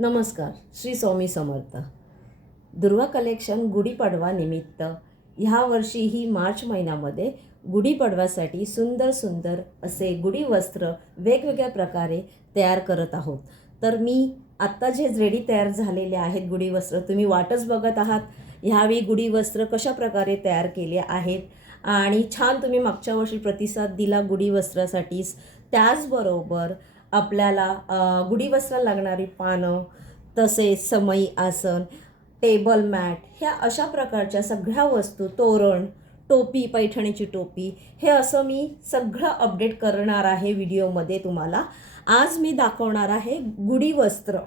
नमस्कार. श्री स्वामी समर्थ. दुर्वा कलेक्शन गुढीपाडवा निमित्त ह्या वर्षीही मार्च महिन्यामध्ये गुढीपाडव्यासाठी सुंदर सुंदर असे गुढी वस्त्र वेगवेगळ्या प्रकारे तयार करत आहोत. तर मी आत्ता जे रेडी तयार झालेले आहेत गुढी वस्त्र तुम्ही वाटच बघत आहात. ह्यावेळी गुढी वस्त्र कशा प्रकारे तयार केले आहेत आणि छान तुम्ही मागच्या वर्षी प्रतिसाद दिला गुढी वस्त्रासाठीच. त्याचबरोबर आपल्याला गुढी वस्त्राला लागणारी पानं, तसेच समई आसन, टेबल मॅट, ह्या अशा प्रकारच्या सगळ्या वस्तू, तोरण, टोपी, पैठणीची टोपी, हे असं मी सगळं अपडेट करणार आहे व्हिडिओमध्ये तुम्हाला. आज मी दाखवणार आहे गुढी वस्त्र.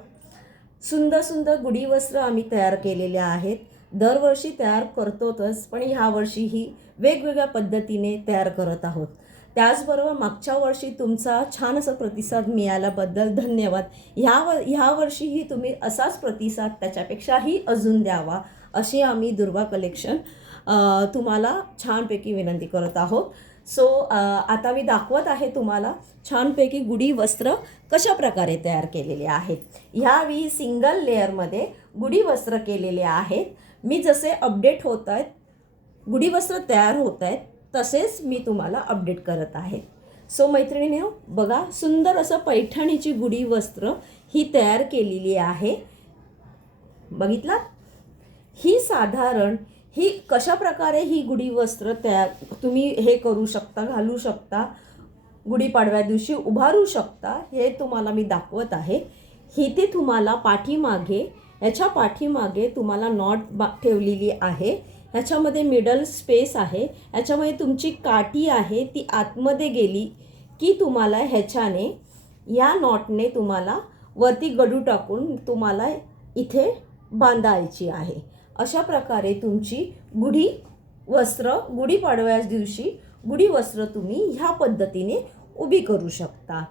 सुंदर सुंदर गुढी वस्त्र आम्ही तयार केलेले आहेत. दरवर्षी तयार करतोच, पण ह्या वर्षीही वेगवेगळ्या पद्धतीने तयार करत आहोत. त्याचबरोबर मागच्या वर्षी तुमचा छान असा प्रतिसाद मिळाल्याबद्दल धन्यवाद. ह्या वर्षीही तुम्ही असाच प्रतिसाद त्याच्यापेक्षाही अजून द्यावा अशी आम्ही दुर्वा कलेक्शन तुम्हाला छानपैकी विनंती करत आहोत. सो आता मी दाखवत आहे तुम्हाला छानपैकी गुढी वस्त्र कशा प्रकारे तयार केलेले आहेत. ह्यावेळी सिंगल लेअरमध्ये गुढी वस्त्र केलेले आहेत. मी जसे अपडेट होत आहेत, गुढी वस्त्र तयार होत आहेत, तसेच मी तुम्हाला अपडेट करत आहे. सो मैत्रिणींनो, बघा सुंदर असं पैठणीची गुढी वस्त्र ही तयार केलेली आहे. बघितला ही साधारण ही कशा प्रकारे ही गुढी वस्त्र तयार तुम्ही हे करू शकता, घालू शकता, गुढीपाडव्या दिवशी उभारू शकता, हे तुम्हाला मी दाखवत आहे. ही ते तुम्हाला पाठीमागे, याच्या पाठीमागे तुम्हाला नॉट ठेवलेली आहे. ह्याच्यामध्ये मिडल स्पेस आहे. ह्याच्यामध्ये तुमची काठी आहे, ती आतमध्ये गेली की तुम्हाला ह्याच्याने, या नॉटने तुम्हाला वरती गडू टाकून तुम्हाला इथे बांधायची आहे. अशा प्रकारे तुमची गुढी वस्त्र, गुढीपाडव्या दिवशी गुढी वस्त्र तुम्ही ह्या पद्धतीने उभी करू शकता.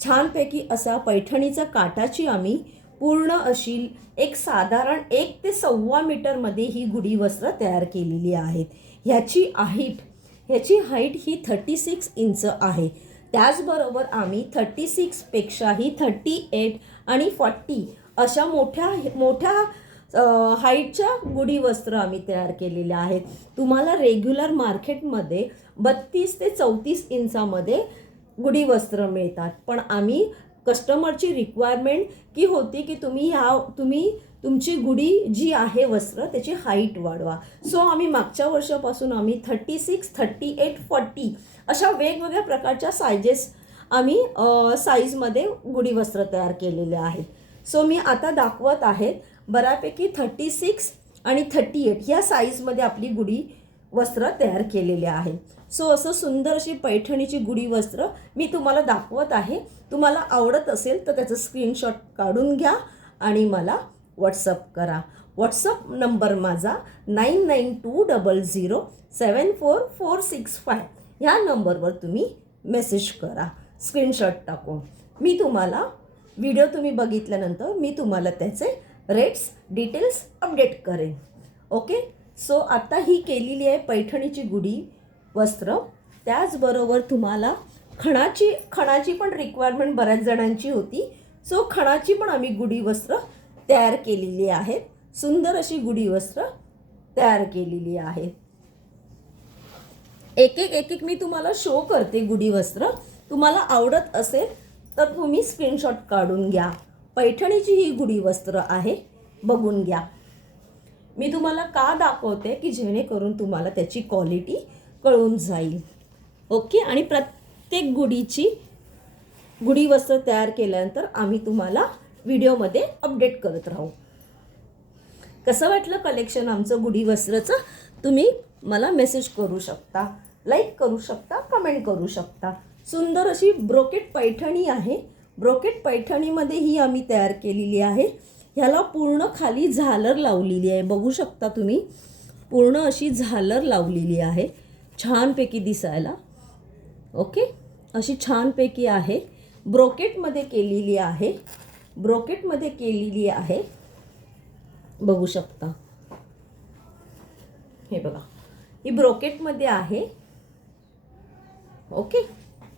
छानपैकी असा पैठणीचा काठाची आम्ही पूर्ण अशी एक साधारण 1 ते 1.25 मीटरमध्ये ही गुढी वस्त्र तयार केलेली आहेत. ह्याची हाईट ही 36 इंच आहे. त्याचबरोबर आम्ही 36पेक्षाही 38 आणि 40 अशा मोठ्या हाईटच्या गुढी वस्त्र आम्ही तयार केलेल्या आहेत. तुम्हाला रेग्युलर मार्केटमध्ये 32 ते 34 इंचामध्ये गुढी वस्त्र मिळतात, पण आम्ही कस्टमरची रिक्वायरमेंट की होती की तुम्ही तुमची गुढी जी आहे वस्त्र त्याची हाईट वाढवा. सो आम्ही मागच्या वर्षापासून आम्ही 36, 38, 40 अशा वेगवेगळ्या प्रकारच्या आम्ही साईजमध्ये गुढी वस्त्र तयार केलेले आहेत. सो मी आता दाखवत आहे बऱ्यापैकी 36 आणि 38 ह्या साईजमध्ये आपली गुढी वस्त्र तयार केलेले आहे. सो असं सुंदर अशी पैठणीची गुढी वस्त्र मी तुम्हाला दाखवत आहे. तुम्हाला आवडत असेल तर त्याचं स्क्रीनशॉट काढून घ्या आणि मला व्हॉट्सअप करा. व्हॉट्सअप नंबर माझा 9920074465 ह्या नंबरवर तुम्ही मेसेज करा स्क्रीनशॉट टाकून. मी तुम्हाला व्हिडिओ तुम्ही बघितल्यानंतर मी तुम्हाला त्याचे रेट्स डिटेल्स अपडेट करेन. ओके. सो आता ही केलेली आहे पैठणीची गुढी वस्त्र. त्याचबरोबर तुम्हाला खणाची पण रिक्वायरमेंट बऱ्याच जणांची होती. सो खणाची पण आम्ही गुढी वस्त्र तयार केलेली आहेत. सुंदर अशी गुढी वस्त्र तयार केलेली आहे. एक एक मी तुम्हाला शो करते गुढी वस्त्र. तुम्हाला आवडत असेल तर तुम्ही स्क्रीनशॉट काढून घ्या. पैठणीची ही गुढी वस्त्र आहे, बघून घ्या. मी तुम्हाला का दाखवते की जेणेकरून तुम्हाला त्याची क्वालिटी कळून जाईल. ओके. आणि प्रत्येक गुढी वस्त्र तयार केल्यानंतर आम्ही तुम्हाला व्हिडिओमध्ये अपडेट करत राहू. कसं वाटलं कलेक्शन आमचं गुढी वस्त्रचं, तुम्ही मला मेसेज करू शकता, लाईक करू शकता, कमेंट करू शकता. सुंदर अशी ब्रोकेट पैठणी आहे. ब्रोकेट पैठणीमध्ये ही आम्ही तयार केलेली आहे. ह्याला पूर्ण खाली झालर लावलेली आहे, बघू शकता तुम्ही. पूर्ण अशी झालर लावलेली आहे, छानपैकी दिसायला. ओके. अशी छानपैकी आहे. ब्रोकेटमध्ये केलेली आहे. बघू शकता. हे बघा, ही ब्रोकेटमध्ये आहे. ओके.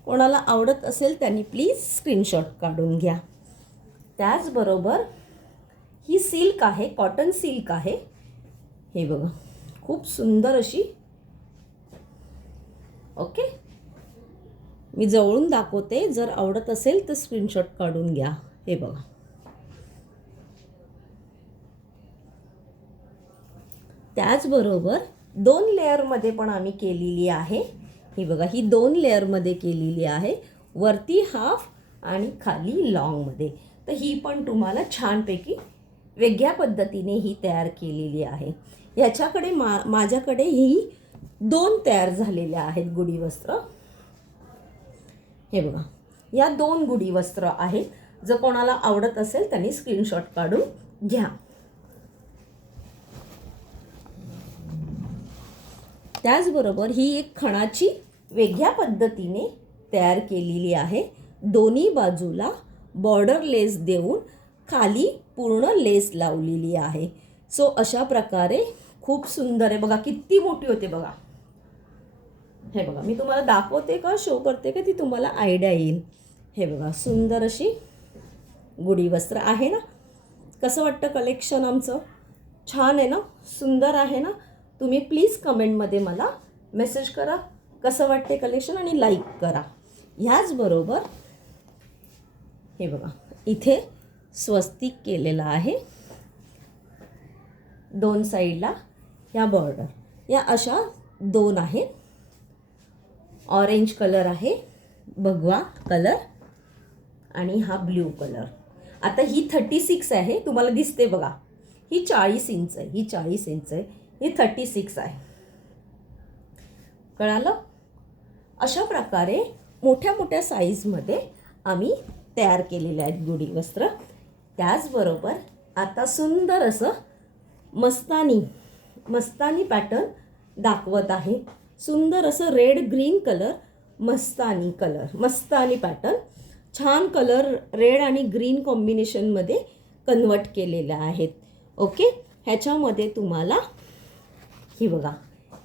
कोणाला आवडत असेल त्यांनी प्लीज स्क्रीनशॉट काढून घ्या. त्याचबरोबर ही सिल्क आहे, कॉटन सिल्क आहे. हे बघा, खूप सुंदर अशी. ओके, मी जवळून दाखवते, जर आवडत असेल तर स्क्रीनशॉट काढून घ्या. हे बघा, त्याचबरोबर 2 लेअरमध्ये पण आम्ही केलेली आहे. ही बघा, ही 2 लेअरमध्ये केलेली आहे, वरती हाफ आणि खाली लॉंगमध्ये. तर ही पण तुम्हाला छानपैकी वेगळ्या पद्धतीने ही तयार केलेली आहे. ह्याच्याकडे माझ्याकडे ही 2 तयार झालेल्या आहेत गुढी वस्त्र. हे बघा, या 2 गुढी वस्त्र आहेत. जर कोणाला आवडत असेल त्यांनी स्क्रीनशॉट काढून घ्या. त्याचबरोबर ही एक खणाची वेगळ्या पद्धतीने तयार केलेली आहे. दोन्ही बाजूला बॉर्डर लेस देऊन खाली पूर्ण लेस लावलेली आहे. सो अशा प्रकारे खूप सुंदर आहे. बघा किती मोठी होते बघा. हे बघा, मी तुम्हाला दाखवते का शो करते का ती तुम्हाला आयडिया येईल. हे बघा, सुंदर अशी गुढी वस्त्र आहे ना. कसं वाटतं कलेक्शन आमचं? छान आहे ना, सुंदर आहे ना. तुम्ही प्लीज कमेंटमध्ये मला मेसेज करा कसं वाटते कलेक्शन आणि लाईक करा. ह्याचबरोबर हे बघा, इथे स्वस्तिक केलेलं आहे. 2 साईडला ह्या बॉर्डर या अशा 2 आहेत. ऑरेंज कलर आहे, भगवा कलर, आणि हा ब्ल्यू कलर. आता ही 36 आहे, तुम्हाला दिसते बघा. ही 40 इंच आहे, ही 40 इंच आहे, ही 36 आहे. कळालं? अशा प्रकारे मोठ्या मोठ्या साईजमध्ये आम्ही तयार केलेले आहेत गुढी वस्त्र. त्याचबरोबर आता सुंदर असं मस्तानी पॅटर्न दाखवत आहे. सुंदर असं रेड ग्रीन कलर मस्तानी पॅटर्न. छान कलर रेड आणि ग्रीन कॉम्बिनेशनमध्ये कन्वर्ट केलेले आहेत. ओके, ह्याच्यामध्ये तुम्हाला ही बघा,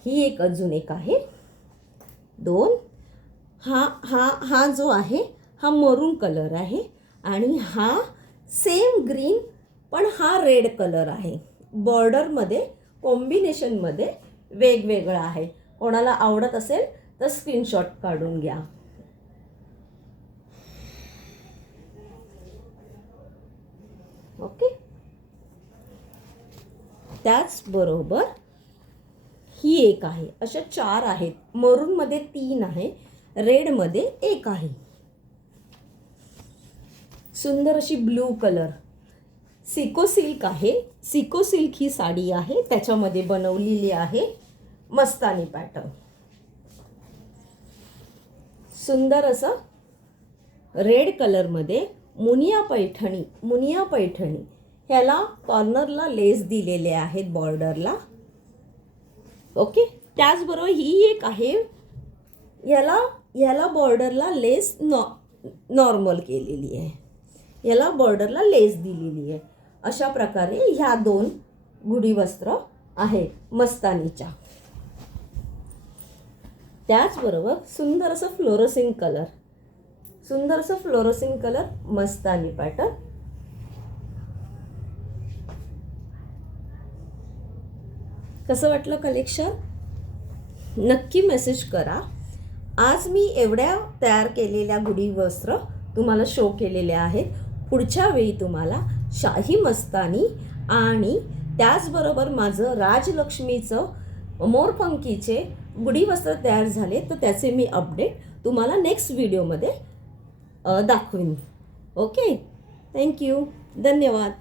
ही एक अजून एक आहे. 2 हा जो आहे हा मरून कलर आहे आणि हा सेम ग्रीन पण हा रेड कलर आहे. बॉर्डरमध्ये कॉम्बिनेशनमध्ये वेगवेगळं आहे. कोणाला आवडत असेल तर स्क्रीनशॉट काढून घ्या. ओके, त्याचबरोबर ही एक आहे. अशा 4 आहेत. मरूनमध्ये 3 आहे, रेडमध्ये 1 आहे. सुंदर अशी ब्लू कलर सिको सिल्क आहे. सिको सिल्क ही साडी आहे, त्याच्यामध्ये बनवलेली आहे मस्तानी पॅटर्न. सुंदर असं रेड कलरमध्ये मुनिया पैठणी ह्याला कॉर्नरला लेस दिलेले आहेत बॉर्डरला. ओके, त्याचबरोबर ही एक आहे, याला बॉर्डरला लेस नॉर्मल केलेली आहे, याला बॉर्डरला लेस दिलेली आहे. अशा प्रकारे ह्या 2 गुढी वस्त्र आहेत मस्तानीच्या. त्याचबरोबर सुंदर असं फ्लोरोसिंग कलर मस्तानी पॅटर्न. कसं वाटलं कलेक्शन? नक्की मेसेज करा. आज मी एवढ्या तयार केलेल्या गुढी वस्त्र तुम्हाला शो केलेले आहेत. पुढच्या वेळी तुम्हाला शाही मस्तानी आणि त्याचबरोबर माझं राजलक्ष्मीचं मोरपंखीचे गुढी वस्त्र तयार झाले तर त्याचे मी अपडेट तुम्हाला नेक्स्ट व्हिडिओमध्ये दाखवीन. ओके, थँक्यू, धन्यवाद.